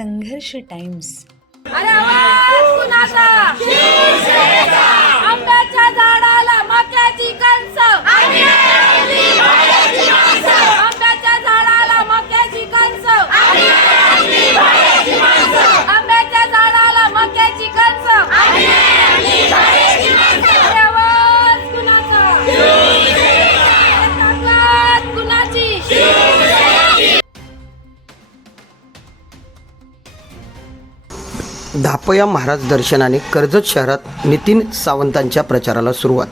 संघर्ष टाइम्स. अरे आवाज कुणाचा धापया महाराज दर्शनाने कर्जत शहरात नितीन सावंतांच्या प्रचाराला सुरुवात.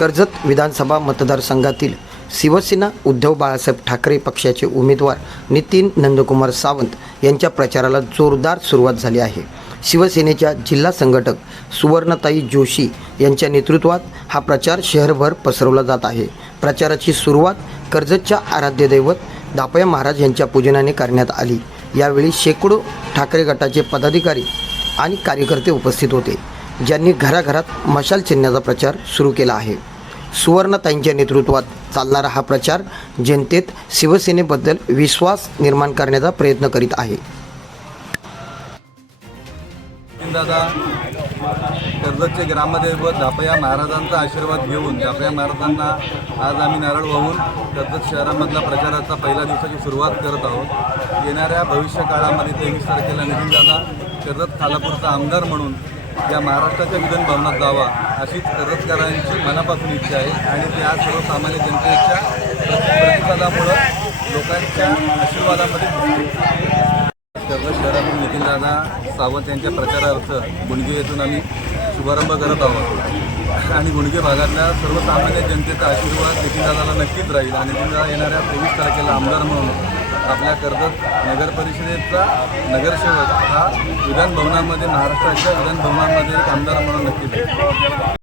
कर्जत विधानसभा मतदारसंघातील शिवसेना उद्धव बाळासाहेब ठाकरे पक्षाचे उमेदवार नितीन नंदकुमार सावंत यांच्या प्रचाराला जोरदार सुरुवात झाली आहे. शिवसेनेच्या जिल्हा संघटक सुवर्णताई जोशी यांच्या नेतृत्वात हा प्रचार शहरभर पसरवला जात आहे. प्रचाराची सुरुवात कर्जतच्या आराध्यदैवत दापया महाराज यांच्या पूजनाने करण्यात आली. यावेळी शेकडो ठाकरे गटाचे पदाधिकारी आणि कार्यकर्ते उपस्थित होते ज्यांनी घराघरात मशाल चिन्हाचा प्रचार सुरू केला आहे. सुवर्णताईंच्या नेतृत्वात चालणारा हा प्रचार जनतेत शिवसेनेबद्दल विश्वास निर्माण करण्याचा प्रयत्न करीत आहे. दादा कर्जतचे ग्रामदैवत दापया महाराजांचा आशीर्वाद घेऊन दापया महाराजांना आज आम्ही नारळ वाहून कर्जत शहरामधला प्रचाराचा पहिल्या दिवसाची सुरुवात करत आहोत. येणाऱ्या भविष्य काळामध्ये तेवीस तारखेला नितीन दादा कर्जत खालापूरचा आमदार म्हणून या महाराष्ट्राच्या विधान भवनात जावा अशीच कर्जतकरांची मनापासून इच्छा आहे. आणि त्या सर्वसामान्य जनतेच्या प्रतिसादामुळं लोकांच्या आशीर्वादामध्ये कर्जत शहरातून नितीनदादा सावंत यांच्या प्रचारार्थ गुणगे येथून आम्ही शुभारंभ करत आहोत. आणि गुणगे भागातल्या सर्वसामान्य जनतेचा आशीर्वाद नितीनदादाला नक्कीच राहील. आणि नितीनदादा येणाऱ्या तेवीस तारखेला आमदार म्हणून आपल्या कर्जत नगर परिषदेचा नगरसेवक हा विधानभवनामध्ये महाराष्ट्राच्या विधानभवनामध्ये एक आमदार म्हणून नक्कीच राहील.